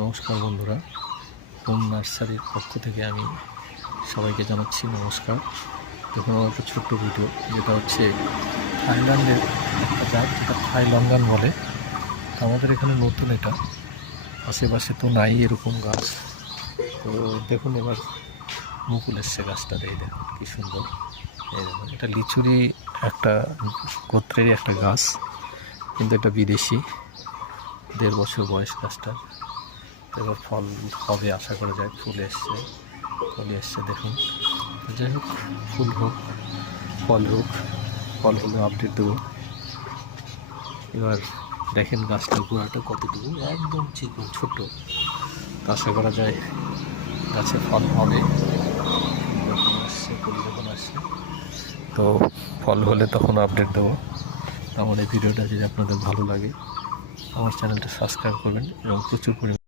নমস্কার বন্ধুরা, হোম নার্সারির পক্ষ থেকে আমি সবাইকে জানাচ্ছি নমস্কার। দেখুন আমার একটা ছোট্ট ভিডিও, যেটা হচ্ছে থাইল্যান্ডের একটা জাত, যেটা থাইলঙ্গান বলে। আমাদের এখানে নতুন, এটা আশেপাশে তো নাই এরকম গাছ। তো দেখুন এবার মুকুল এসছে গাছটাতে, এই দেখুন কী সুন্দর। এই দেখুন, এটা লিচুরি একটা গোত্রেরই একটা গাছ, কিন্তু এটা বিদেশি। 1.5 বছর বয়স গাছটার। এবার ফল হবে আশা করা যায়। ফুল এসছে দেখুন। যাই হোক, ফুল হোক, ফল হোক, ফল হলে আপডেট দেবো। এবার দেখেন গাছটার গোড়াটা কতটুকু, একদম চিকন ছোট। আশা করা যায় গাছে ফল হবে। ফুল যখন আসছে তো ফল হলে তখন আপডেট দেবো। আমার এই ভিডিওটা যদি আপনাদের ভালো লাগে, আমার চ্যানেলটা সাবস্ক্রাইব করবেন এবং প্রচুর পরিমাণে